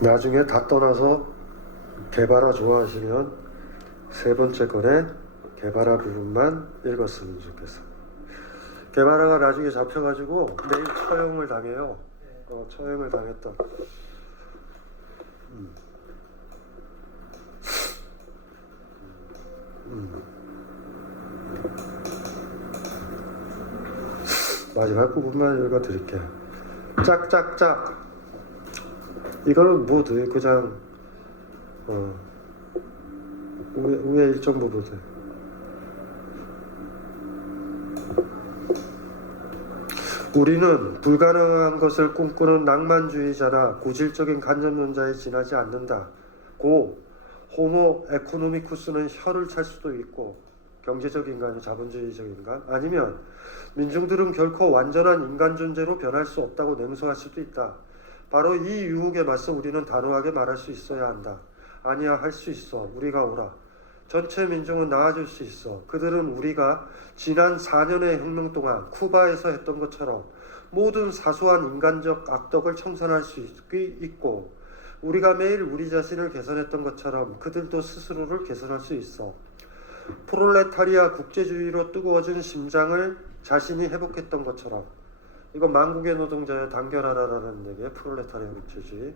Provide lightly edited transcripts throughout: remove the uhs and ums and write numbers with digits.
나중에 다 떠나서 게바라 좋아하시면 세 번째 거래 게바라 부분만 읽었으면 좋겠어. 게바라가 나중에 잡혀가지고 내일 처형을 당해요. 처형을 당했다. 마지막 부분만 읽어드릴게요. 짝짝짝. 이거는 모두 그냥 위에 일정 부분들. 우리는 불가능한 것을 꿈꾸는 낭만주의자나 고질적인 간접론자에 지나지 않는다. 고 호모 에코노미쿠스는 혀를 찰 수도 있고, 경제적 인간이 자본주의적 인간, 아니면 민중들은 결코 완전한 인간 존재로 변할 수 없다고 냉소할 수도 있다. 바로 이 유혹에 맞서 우리는 단호하게 말할 수 있어야 한다. 아니야, 할 수 있어. 우리가 오라. 전체 민중은 나아질 수 있어. 그들은 우리가 지난 4년의 혁명 동안 쿠바에서 했던 것처럼 모든 사소한 인간적 악덕을 청산할 수 있고, 우리가 매일 우리 자신을 개선했던 것처럼 그들도 스스로를 개선할 수 있어. 프롤레타리아 국제주의로 뜨거워진 심장을 자신이 회복했던 것처럼. 이거 만국의 노동자여 단결하라라는 얘기예요. 프롤레타리아 국제주의.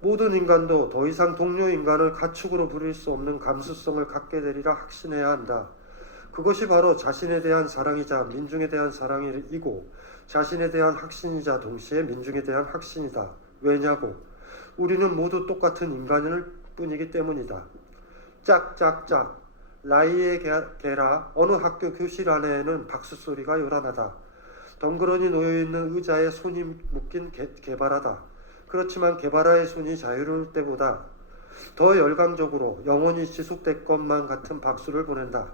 모든 인간도 더 이상 동료 인간을 가축으로 부릴 수 없는 감수성을 갖게 되리라 확신해야 한다. 그것이 바로 자신에 대한 사랑이자 민중에 대한 사랑이고, 자신에 대한 확신이자 동시에 민중에 대한 확신이다. 왜냐고? 우리는 모두 똑같은 인간일 뿐이기 때문이다. 짝짝짝. 라이의 게라. 어느 학교 교실 안에는 박수 소리가 요란하다. 덩그러니 놓여있는 의자에 손이 묶인 게바라다. 그렇지만 게바라의 손이 자유로울 때보다 더 열광적으로 영원히 지속될 것만 같은 박수를 보낸다.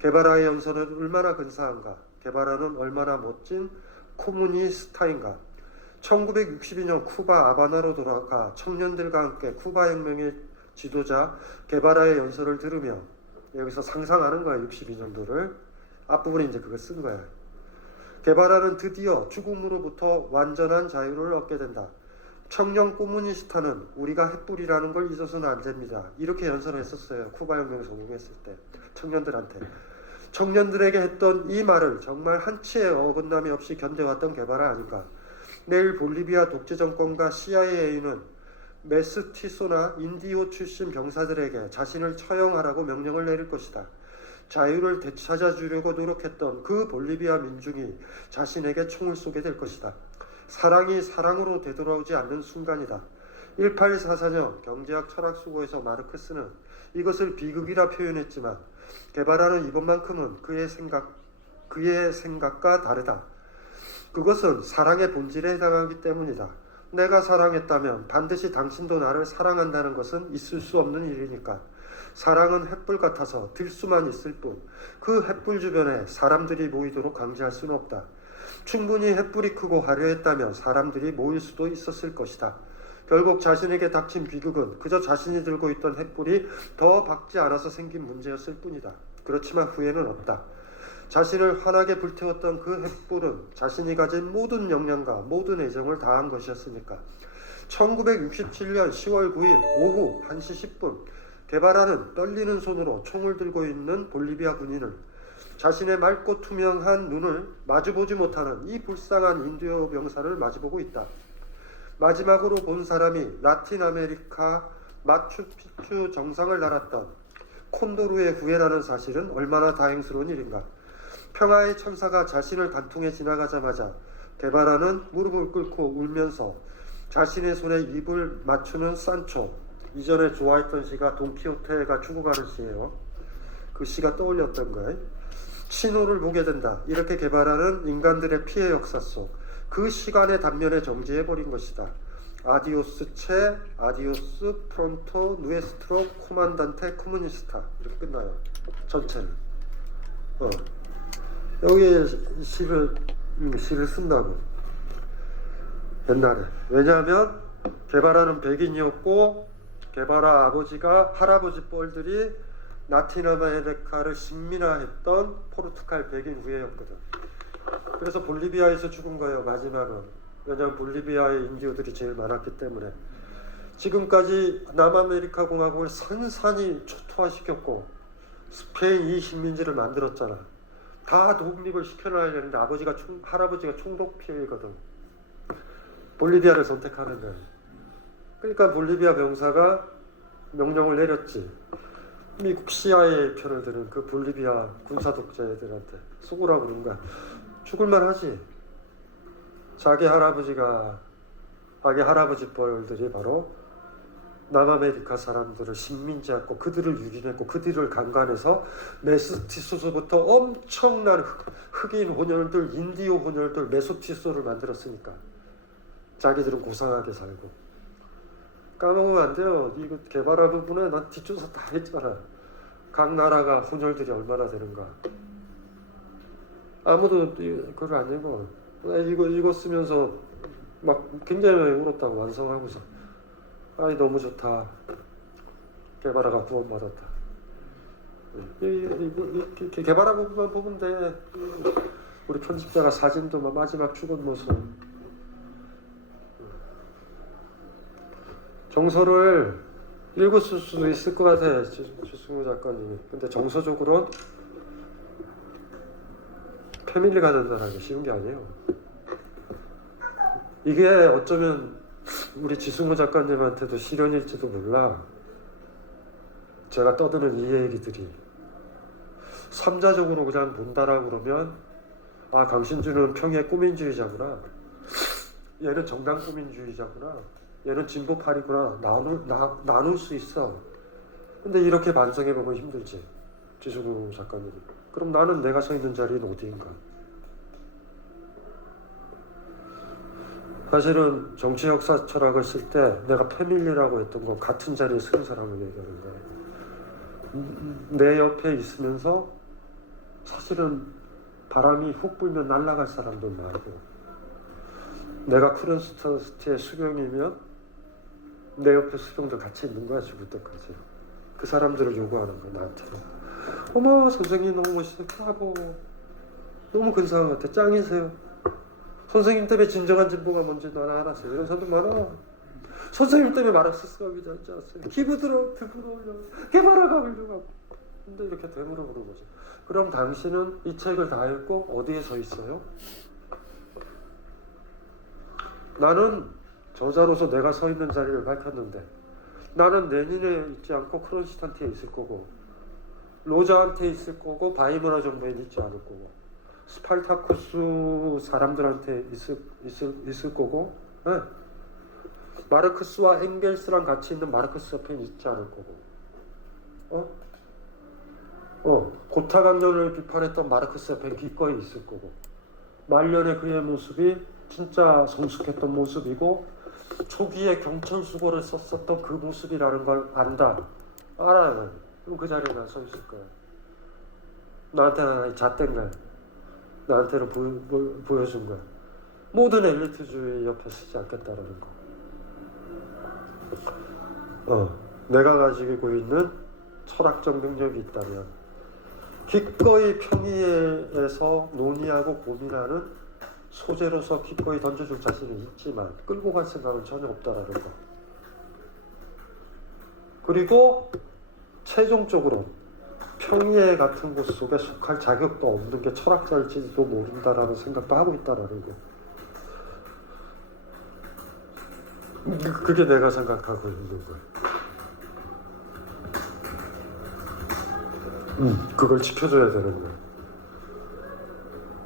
게바라의 연설은 얼마나 근사한가. 게바라는 얼마나 멋진 코무니스타인가. 1962년 쿠바 아바나로 돌아가 청년들과 함께 쿠바 혁명의 지도자 게바라의 연설을 들으며, 여기서 상상하는 거야. 62년도를. 앞부분에 이제 그걸 쓴 거야. 게바라는 드디어 죽음으로부터 완전한 자유를 얻게 된다. 청년 코무니스타는 우리가 횃불이라는 걸 잊어서는 안 됩니다. 이렇게 연설을 했었어요. 쿠바 혁명 성공했을 때 청년들한테. 청년들에게 했던 이 말을 정말 한치의 어긋남이 없이 견뎌왔던 게바라 아닌가. 내일 볼리비아 독재 정권과 CIA는 메스티소나 인디오 출신 병사들에게 자신을 처형하라고 명령을 내릴 것이다. 자유를 되찾아주려고 노력했던 그 볼리비아 민중이 자신에게 총을 쏘게 될 것이다. 사랑이 사랑으로 되돌아오지 않는 순간이다. 1844년 경제학 철학수고에서 마르크스는 이것을 비극이라 표현했지만, 게바라는 이번만큼은 그의 생각과 다르다. 그것은 사랑의 본질에 해당하기 때문이다. 내가 사랑했다면 반드시 당신도 나를 사랑한다는 것은 있을 수 없는 일이니까. 사랑은 횃불 같아서 들 수만 있을 뿐, 그 횃불 주변에 사람들이 모이도록 강제할 수는 없다. 충분히 횃불이 크고 화려했다면 사람들이 모일 수도 있었을 것이다. 결국 자신에게 닥친 비극은 그저 자신이 들고 있던 횃불이 더 박지 않아서 생긴 문제였을 뿐이다. 그렇지만 후회는 없다. 자신을 환하게 불태웠던 그 횃불은 자신이 가진 모든 역량과 모든 애정을 다한 것이었으니까. 1967년 10월 9일 오후 1시 10분 게바라는 떨리는 손으로 총을 들고 있는 볼리비아 군인을, 자신의 맑고 투명한 눈을 마주보지 못하는 이 불쌍한 인디오 병사를 마주보고 있다. 마지막으로 본 사람이 라틴 아메리카 마추픽추 정상을 날았던 콘도르의 후예라는 사실은 얼마나 다행스러운 일인가. 평화의 천사가 자신을 단통해 지나가자마자 게바라는 무릎을 꿇고 울면서 자신의 손에 입을 맞추는 산초, 이전에 좋아했던 시가 돈키호테가 죽어가는 시예요. 그 시가 떠올렸던 거예요. 신호를 보게 된다. 이렇게 게바라는 인간들의 피해 역사 속 그 시간의 단면에 정지해버린 것이다. 아디오스 체, 아디오스 프론토, 누에스트로 코만단테 코무니스타. 이렇게 끝나요. 전체는. 여기에 시를 쓴다고. 옛날에. 왜냐하면 게바라는 백인이었고, 게바라 아버지가 할아버지 뻘들이 라틴 아메리카를 식민화했던 포르투갈 백인 후예였거든. 그래서 볼리비아에서 죽은 거예요, 마지막은. 왜냐하면 볼리비아의 인디오들이 제일 많았기 때문에. 지금까지 남아메리카 공화국을 산산이 초토화시켰고 스페인 이 식민지를 만들었잖아. 다 독립을 시켜놔야 되는데 할아버지가 총독 피해거든. 볼리비아를 선택하는 거야. 그러니까 볼리비아 병사가 명령을 내렸지. 미국 CIA 편을 드는 그 볼리비아 군사 독재들한테 쏘으라고 그런 거야. 죽을만 하지. 자기 할아버지 뻘들이 바로 남아메리카 사람들을 식민지했고 그들을 유린했고 그들을 강간해서 메스티소서부터 엄청난 흑인 혼혈들, 인디오 혼혈들, 메소티소를 만들었으니까 자기들은 고상하게 살고. 까먹으면 안 돼요. 이거 개발화 부분에 난 뒷조사 다 했잖아. 각 나라가 혼혈들이 얼마나 되는가. 아무도 그걸 안 읽어. 이거 쓰면서 막 굉장히 많이 울었다고. 완성하고서 아이 너무 좋다. 개발화가 구원받았다. 개발화 부분만 보면 돼. 우리 편집자가 사진도 마지막 죽은 모습. 정서를 읽었을 수도 있을 것 같아, 주승우 작가님이. 근데 정서적으로는 패밀리가 된다는 게 쉬운 게 아니에요. 이게 어쩌면 우리 지승우 작가님한테도 시련일지도 몰라. 제가 떠드는 이 얘기들이 삼자적으로 그냥 본다라고 그러면 아, 강신주는 평의 꾸민주의자구나, 얘는 정당 꾸민주의자구나, 얘는 진보파리구나 나눌 수 있어. 근데 이렇게 반성해보면 힘들지, 지승우 작가님이. 그럼 나는 내가 서 있는 자리는 어디인가? 사실은 정치 역사 철학을 쓸 때 내가 패밀리라고 했던 건 같은 자리에 서는 사람을 얘기하는 거예요. 내 옆에 있으면서 사실은 바람이 훅 불면 날아갈 사람들 말고, 내가 쿠른스트의 수경이면 내 옆에 수경도 같이 있는 거야, 죽을 때까지. 그 사람들을 요구하는 거야, 나한테. 어머, 선생님 너무 멋있어요. 브라보. 너무 근사한 것 같아. 짱이세요. 선생님 때문에 진정한 진보가 뭔지 나는 알았어요. 이런 사람들 많아. 선생님 때문에 마르크스가 위대하지 않았어요. 기부들어, 올려. 개발화가 훌륭하고. 근데 이렇게 되물어 보는 거지. 그럼 당신은 이 책을 다 읽고 어디에 서 있어요? 나는 저자로서 내가 서 있는 자리를 밝혔는데, 나는 레닌에 있지 않고 크론슈탄트에 있을 거고, 로자한테 있을 거고, 바이머나 정부에 있지 않을 거고, 스파르타쿠스 사람들한테 있을 거고, 네. 마르크스와 엥겔스랑 같이 있는 마르크스 옆에는 있지 않을 거고, 고타강년을 비판했던 마르크스 옆에는 기꺼이 있을 거고, 말년의 그의 모습이 진짜 성숙했던 모습이고 초기에 경천수고를 썼었던 그 모습이라는 걸 알아요. 그럼 그 자리에 난 서 있을 거야. 나한테는 잣된 거야. 나한테는 보여준 거야. 모든 엘리트주의 옆에 서지 않겠다라는 거. 내가 가지고 있는 철학적 능력이 있다면 기꺼이 평의에서 논의하고 고민하는 소재로서 기꺼이 던져줄 자신은 있지만 끌고 갈 생각은 전혀 없다라는 거. 그리고 최종적으로 평의회 같은 곳 속에 속할 자격도 없는 게 철학자일지도 모른다라는 생각도 하고 있다라는 거. 그게 내가 생각하고 있는 거야. 그걸 지켜줘야 되는 거야.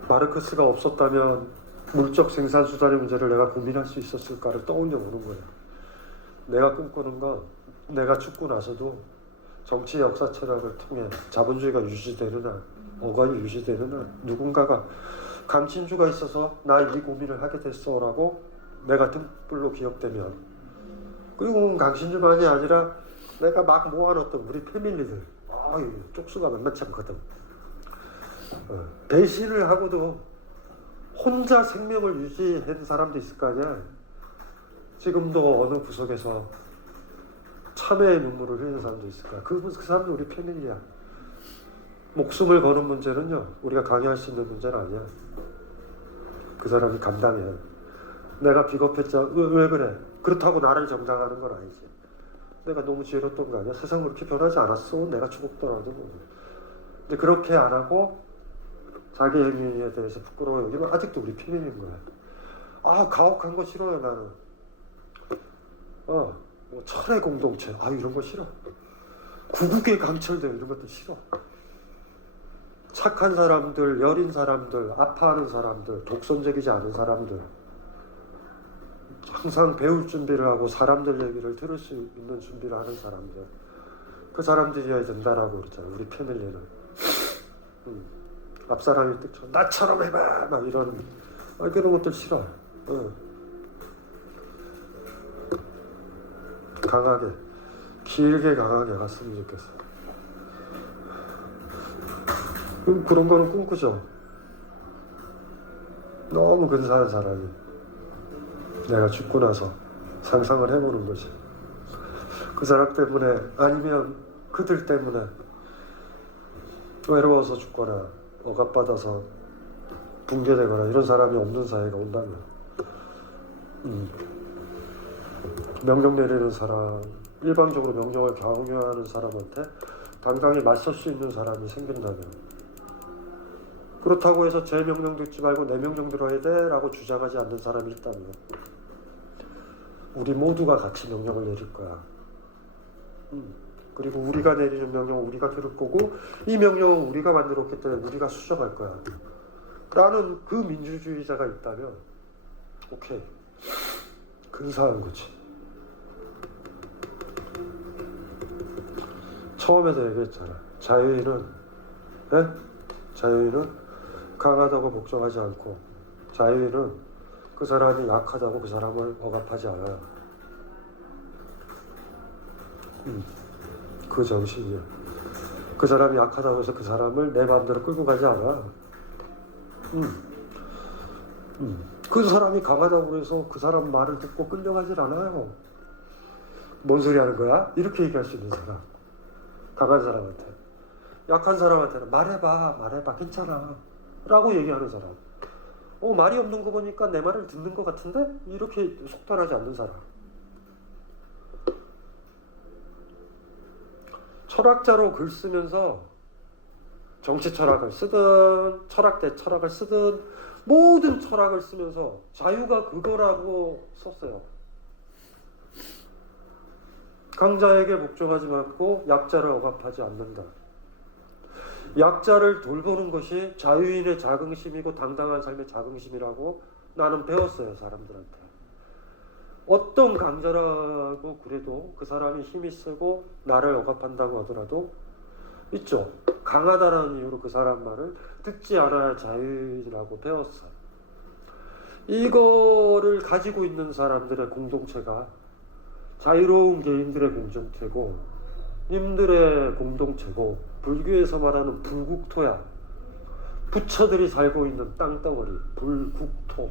마르크스가 없었다면 물적 생산수단의 문제를 내가 고민할 수 있었을까를 떠올려 보는 거야. 내가 꿈꾸는 건 내가 죽고 나서도 정치 역사 철학을 통해 자본주의가 유지되는 한, 어간이 유지되는 한 누군가가 강신주가 있어서 나 이 고민을 하게 됐어라고 내가 등불로 기억되면, 그리고 강신주만이 아니라 내가 막 모아놨던 우리 패밀리들, 쪽수가 만만치 않거든. 배신을 하고도 혼자 생명을 유지한 사람도 있을 거 아니야. 지금도 어느 구석에서 참회의 눈물을 흘리는 사람도 있을 거야. 그 사람도 우리 패밀리야. 목숨을 거는 문제는요, 우리가 강요할 수 있는 문제는 아니야. 그 사람이 감당해. 내가 비겁했죠. 왜 그래? 그렇다고 나를 정당하는 건 아니지. 내가 너무 지혜로웠던 거 아니야? 세상은 그렇게 변하지 않았어. 내가 죽었더라도. 근데 그렇게 안 하고 자기 행위에 대해서 부끄러워 여기면 아직도 우리 편인인 거야. 아, 가혹한 거 싫어요 나는. 뭐 철의 공동체, 이런 거 싫어. 구국의 강철들 이런 것도 싫어. 착한 사람들, 여린 사람들, 아파하는 사람들, 독선적이지 않은 사람들, 항상 배울 준비를 하고 사람들 얘기를 들을 수 있는 준비를 하는 사람들, 그 사람들이어야 된다라고 그러잖아 우리 패밀리는. 앞사람이 뜩 나처럼 해봐 막 이런 그런 것들 싫어. 강하게, 길게 강하게 갔으면 좋겠어. 그런 거는 꿈꾸죠. 너무 근사한 사람이 내가 죽고 나서 상상을 해보는 거지. 그 사람 때문에 아니면 그들 때문에 외로워서 죽거나 억압받아서 붕괴되거나 이런 사람이 없는 사회가 온다면, 명령 내리는 사람, 일방적으로 명령을 강요하는 사람한테 당당히 맞설 수 있는 사람이 생긴다면, 그렇다고 해서 제 명령 듣지 말고 내 명령 들어야 돼 라고 주장하지 않는 사람이 있다면 우리 모두가 같이 명령을 내릴 거야. 그리고 우리가 내리는 명령은 우리가 들을 거고 이 명령은 우리가 만들었기 때문에 우리가 수정할 거야 라는 그 민주주의자가 있다면 오케이, 근사한 거지. 처음에도 얘기했잖아. 자유인은 강하다고 복종하지 않고, 자유인은 그 사람이 약하다고 그 사람을 억압하지 않아요. 그 정신이야. 그 사람이 약하다고 해서 그 사람을 내 마음대로 끌고 가지 않아. 그 사람이 강하다고 해서 그 사람 말을 듣고 끌려가질 않아요. 뭔 소리 하는 거야? 이렇게 얘기할 수 있는 사람. 강한 사람한테. 약한 사람한테는 말해봐 괜찮아 라고 얘기하는 사람. 말이 없는 거 보니까 내 말을 듣는 것 같은데? 이렇게 속단하지 않는 사람. 철학자로 글 쓰면서 정치 철학을 쓰든 철학대 철학을 쓰든 모든 철학을 쓰면서 자유가 그거라고 썼어요. 강자에게 복종하지 말고 약자를 억압하지 않는다. 약자를 돌보는 것이 자유인의 자긍심이고 당당한 삶의 자긍심이라고 나는 배웠어요, 사람들한테. 어떤 강자라고 그래도 그 사람이 힘이 세고 나를 억압한다고 하더라도 있죠. 강하다라는 이유로 그 사람 말을 듣지 않아야 자유인이라고 배웠어요. 이거를 가지고 있는 사람들의 공동체가 자유로운 개인들의 공동체고 님들의 공동체고, 불교에서 말하는 불국토야. 부처들이 살고 있는 땅덩어리, 불국토.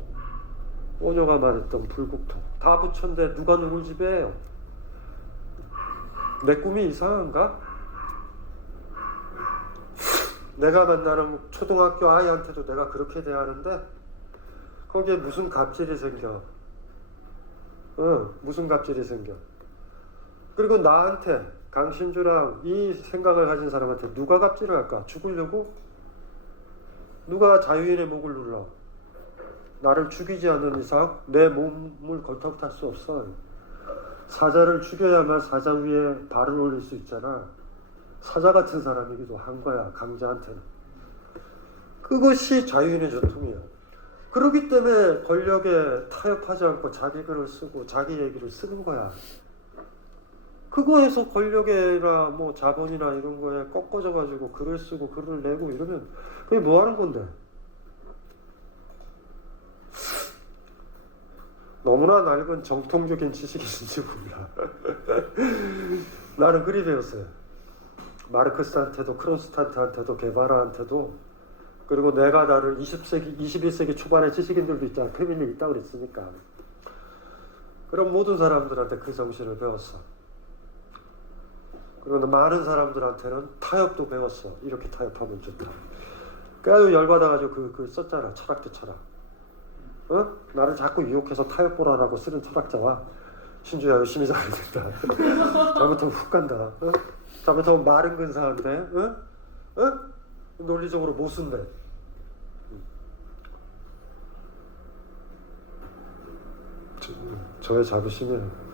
오녀가 말했던 불국토. 다 부처인데 누가 누굴 지배해요? 내 꿈이 이상한가? 내가 만나는 초등학교 아이한테도 내가 그렇게 대하는데 거기에 무슨 갑질이 생겨. 무슨 갑질이 생겨. 그리고 나한테, 강신주랑 이 생각을 가진 사람한테 누가 갑질을 할까? 죽으려고? 누가 자유인의 목을 눌러? 나를 죽이지 않는 이상 내 몸을 걸터탈 수 없어. 사자를 죽여야만 사자 위에 발을 올릴 수 있잖아. 사자 같은 사람이기도 한 거야, 강자한테는. 그것이 자유인의 전통이야. 그렇기 때문에 권력에 타협하지 않고 자기 글을 쓰고 자기 얘기를 쓰는 거야. 그거에서 권력이나 뭐 자본이나 이런 거에 꺾어져 가지고 글을 쓰고 글을 내고 이러면 그게 뭐 하는 건데? 너무나 낡은 정통적인 지식인지 몰라. 나는 그리 배웠어요. 마르크스한테도 크론스탄트한테도 게바라한테도. 그리고 내가 나를 20세기, 21세기 초반의 지식인들도 있잖아. 패밀리 있다고 그랬으니까. 그런 모든 사람들한테 그 정신을 배웠어. 그리고 많은 사람들한테는 타협도 배웠어. 이렇게 타협하면 좋다. 그래서 열받아가지고 그 썼잖아. 철학대 철학. 나를 자꾸 유혹해서 타협 보라라고 쓰는 철학자와 신주야 열심히 잘해야 된다. 잘못하면 훅 간다. 어? 잘못하면 마른 근사한데, 어? 어? 논리적으로 못 쓴대. 저의 자부심이에요.